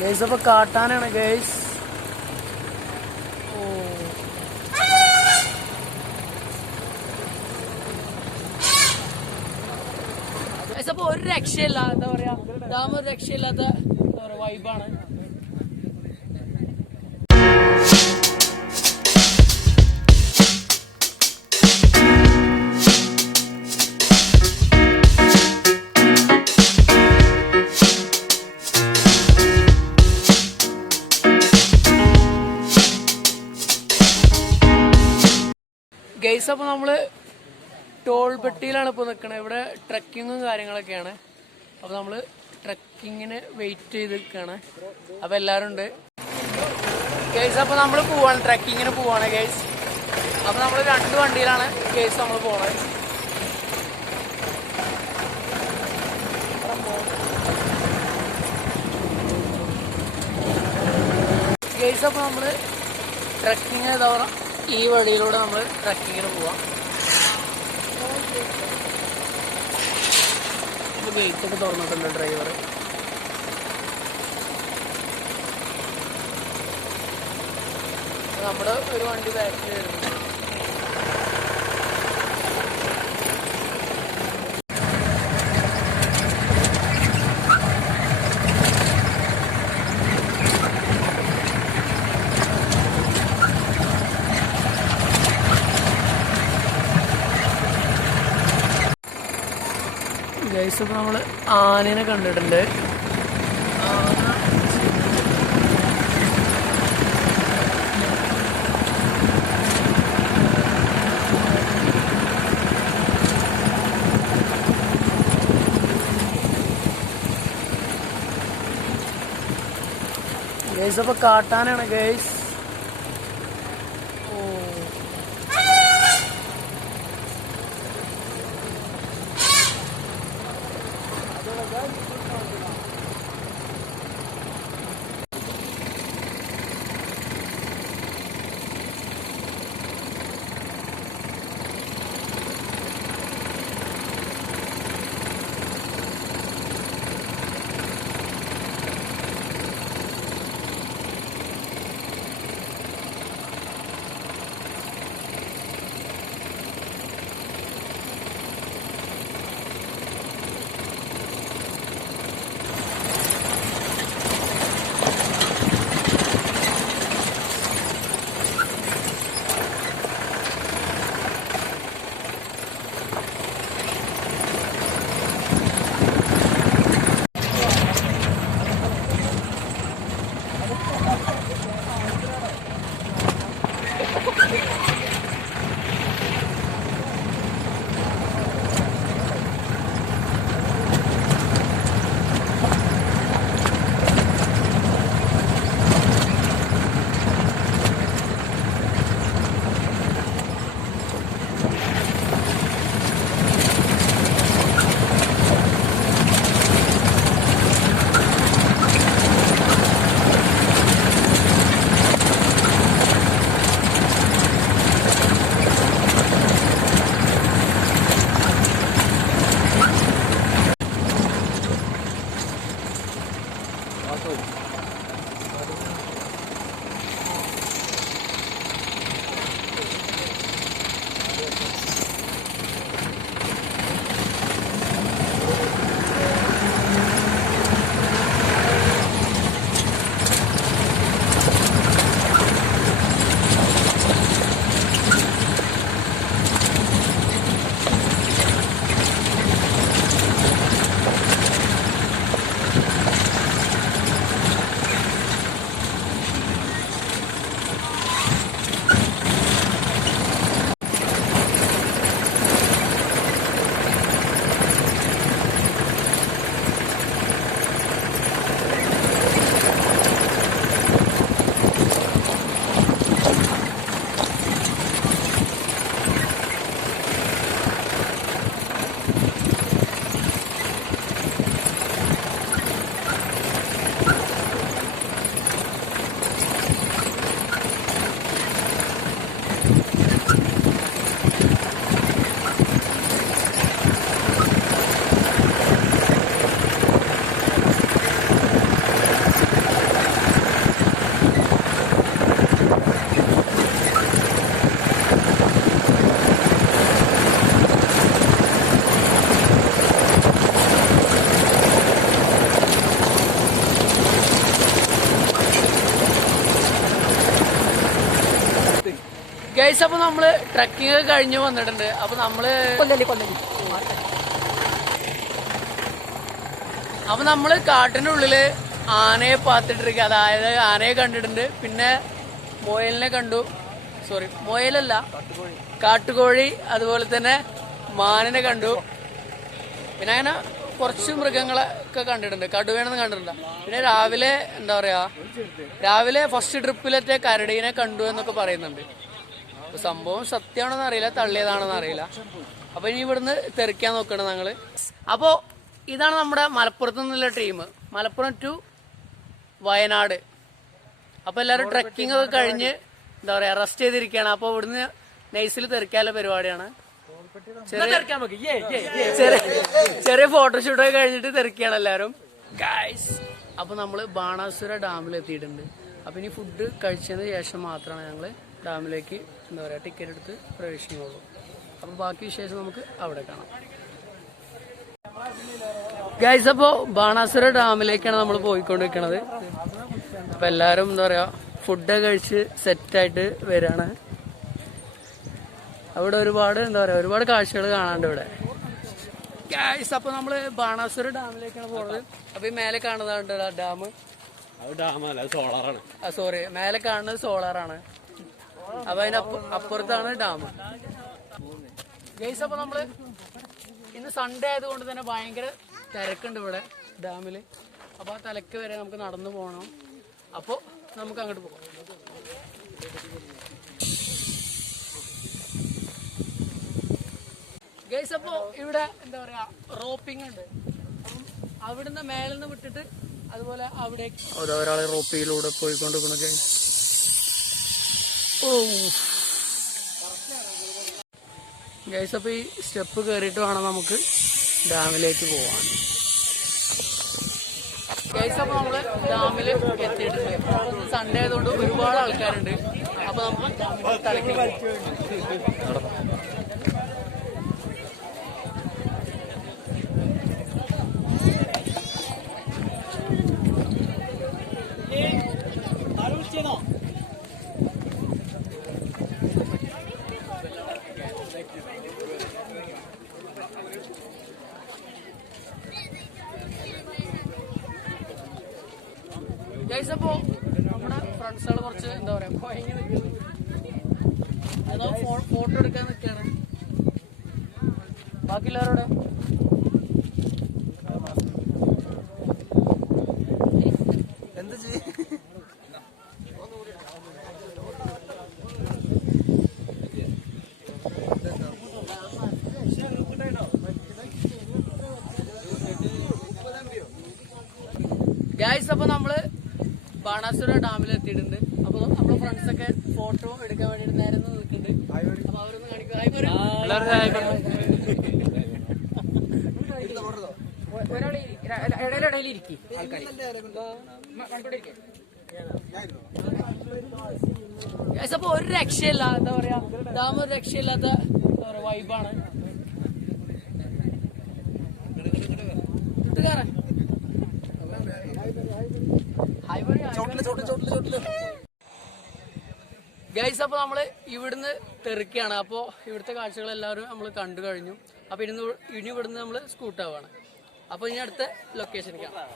Guys അപ്പൊ കാട്ടാനാണ് guys അപ്പോൾ ഒരു രക്ഷയില്ല എന്താ പറയാ ഡാം ഒരു രക്ഷയില്ലാത്ത എന്താ വൈബാണ് ഗൈസ് അപ്പോൾ നമ്മൾ ടോൾ പെട്ടിയിലാണ് ഇപ്പോൾ നിൽക്കുന്നത് ഇവിടെ ട്രക്കിങ്ങും കാര്യങ്ങളൊക്കെയാണ്. അപ്പോൾ നമ്മൾ ട്രക്കിങ്ങിന് വെയിറ്റ് ചെയ്ത് നിൽക്കുകയാണ് അപ്പോൾ എല്ലാവരും ഉണ്ട്. ഗൈസ് അപ്പോൾ നമ്മൾ പോവാണ്. ട്രക്കിങ്ങിന് പോവാണ് ഗൈസ് അപ്പോൾ നമ്മൾ രണ്ട് വണ്ടിയിലാണ് ഗൈസ് നമ്മൾ പോണത്. ഗൈസ് അപ്പോൾ നമ്മൾ ട്രക്കിങ് ഏതാ ഈ വഴിയിലൂടെ നമ്മൾ ട്രക്കിങ്ങിന് പോവാം. ഗേറ്റ് ഒക്കെ തുറന്നിട്ടുണ്ട് ഡ്രൈവർ നമ്മുടെ ഒരു വണ്ടി ബാക്കിൽ വരുന്നുണ്ട് ഇപ്പോൾ നമ്മൾ ആനനെ കണ്ടിട്ടുണ്ട്. ഗേസ് അപ്പോൾ കാട്ടാനാണ് ഗൈസ് ഗൈസ് അപ്പൊ നമ്മൾ ട്രക്കിംഗ് ഒക്കെ കഴിഞ്ഞ് വന്നിട്ടുണ്ട്. അപ്പൊ നമ്മൾ കൊല്ലല്ലി കൊല്ലല്ലി അപ്പൊ നമ്മൾ കാട്ടിന്റെ ഉള്ളിൽ ആനയെ പാത്തിട്ടിരിക്കുക അതായത് ആനയെ കണ്ടിട്ടുണ്ട്. പിന്നെ മുയലിനെ കണ്ടു. സോറി മുയലല്ല. കാട്ടുകോഴി അതുപോലെ തന്നെ മാനിനെ കണ്ടു. പിന്നെ അങ്ങനെ കുറച്ച് മൃഗങ്ങളെ ഒക്കെ കണ്ടിട്ടുണ്ട്. കടുവേണെന്ന് കണ്ടിട്ടുണ്ട് പിന്നെ രാവിലെ എന്താ പറയാ രാവിലെ ഫസ്റ്റ് ട്രിപ്പിലത്തെ കരടീനെ കണ്ടു എന്നൊക്കെ പറയുന്നുണ്ട്. അപ്പൊ സംഭവം സത്യമാണെന്ന് അറിയില്ല തള്ളിയതാണെന്ന് അറിയില്ല. അപ്പൊ ഇനി ഇവിടുന്ന് തെറിക്കാൻ നോക്കണം ഞങ്ങൾ. അപ്പോ ഇതാണ് നമ്മുടെ മലപ്പുറത്ത് നിന്നുള്ള ടീം മലപ്പുറം ടു വയനാട്. അപ്പൊ എല്ലാവരും ട്രക്കിംഗ് ഒക്കെ കഴിഞ്ഞ് എന്താ പറയാ റെസ്റ്റ് ചെയ്തിരിക്കുകയാണ്. അപ്പൊ ഇവിടുന്ന് നൈസിൽ തെറിക്കാനുള്ള പരിപാടിയാണ്. ചെറിയ ഫോട്ടോഷൂട്ടൊക്കെ കഴിഞ്ഞിട്ട് തെറിക്കാണ് എല്ലാരും ഗൈസ് അപ്പൊ നമ്മൾ ബാണാസുര ഡാമിൽ എത്തിയിട്ടുണ്ട് അപ്പൊ ഇനി ഫുഡ് കഴിച്ചതിന് ശേഷം മാത്രമാണ് ഞങ്ങൾ ഡാമിലേക്ക് എന്താ പറയുക ടിക്കറ്റ് എടുത്ത് പ്രവേശിക്കുന്നുള്ളൂ അപ്പൊ ബാക്കി വിശേഷം നമുക്ക് അവിടെ കാണാം. ഗൈസ് അപ്പോൾ ബാണാസുര ഡാമിലേക്കാണ് നമ്മൾ പോയിക്കൊണ്ടിരിക്കണത്. അപ്പൊ എല്ലാവരും എന്താ പറയാ ഫുഡൊക്കെ കഴിച്ച് സെറ്റായിട്ട് വരാണ്. അവിടെ ഒരുപാട് എന്താ പറയുക ഒരുപാട് കാഴ്ചകൾ കാണാണ്ട് ഇവിടെ. ഗൈസ് അപ്പോൾ നമ്മൾ ബാണാസുര ഡാമിലേക്കാണ് പോണത്. അപ്പൊ ഈ മേലെ കാണുന്നതാണ് ഡാം. ഡാമല്ല സോളാറാണ്. സോറി മേലെ കാണുന്നത് സോളാറാണ്. അപ്പൊ അതിന് അപ്പ- അപ്പുറത്താണ് ഡാം. ഗൈസ് അപ്പൊ നമ്മൾ ഇന്ന് സൺഡേ ആയതുകൊണ്ട് തന്നെ ഭയങ്കര തിരക്കുണ്ട് ഇവിടെ ഡാമിൽ. അപ്പൊ ആ തലക്ക് വരെ നമുക്ക് നടന്നു പോകണം അപ്പൊ നമുക്ക് അങ്ങോട്ട് പോകാം. ഗൈസ് അപ്പോ ഇവിടെ എന്താ പറയാ റോപ്പിംഗ് ഉണ്ട്. അപ്പം അവിടുന്ന് മേലെന്ന് വിട്ടിട്ട് അതുപോലെ അവിടെ ഓരോരാളെ റോപ്പിയിലൂടെ പോയിക്കൊണ്ടിരിക്കുന്നു ഗൈസ്. ഓ ഗൈസ് അപ്പൊ ഈ സ്റ്റെപ്പ് കയറിയിട്ട് വേണം നമുക്ക് ഡാമിലേക്ക് പോവാൻ. ഗൈസ് അപ്പൊ നമ്മൾ ഡാമിൽ എത്തിയിട്ടുണ്ട്. സൺഡേ ആയതുകൊണ്ട് ഒരുപാട് ആൾക്കാരുണ്ട്. അപ്പൊ നമുക്ക് തലയ്ക്ക് പോവാം. ഗൈസ് അപ്പോ നമ്മുടെ ഫ്രണ്ട്സുകൾ കുറച്ച് എന്താ പറയാ കുഴങ്ങി നിൽക്കുന്നു ഏതോ ഫോട്ടോ എടുക്കാൻ നിൽക്കുകയാണ് ബാക്കിയുള്ളവരോടെ എന്ത് ചെയ്യും ഗൈസ് അപ്പൊ നമ്മൾ ബാണാസുര ഡാമിൽ എത്തിയിട്ടുണ്ട്. അപ്പൊ നമ്മുടെ ഫ്രണ്ട്സ് ഒക്കെ ഫോട്ടോ എടുക്കാൻ വേണ്ടിട്ട് നേരെ നിൽക്കുന്നുണ്ട്. അപ്പൊ അവരൊന്ന് കാണിക്കും. ഹായ് പറയൂ. ഇടയിലിടയിൽ ഇരിക്കും ആൾക്കാർ ഗൈസ് അപ്പൊ ഒരു രക്ഷയില്ല എന്താ പറയാ ഡാം ഒരു രക്ഷയില്ലാത്ത എന്താ പറയാ വൈബാണ് ഗൈസ് അപ്പൊ നമ്മൾ ഇവിടുന്ന് തെറിക്കാണ്. അപ്പൊ ഇവിടുത്തെ കാഴ്ചകൾ എല്ലാവരും നമ്മൾ കണ്ടു കഴിഞ്ഞു. അപ്പൊ ഇനി ഇനി ഇവിടുന്ന് നമ്മൾ സ്കൂട്ടാവാണ് അപ്പൊ ഇനി അടുത്ത ലൊക്കേഷൻ കാണാം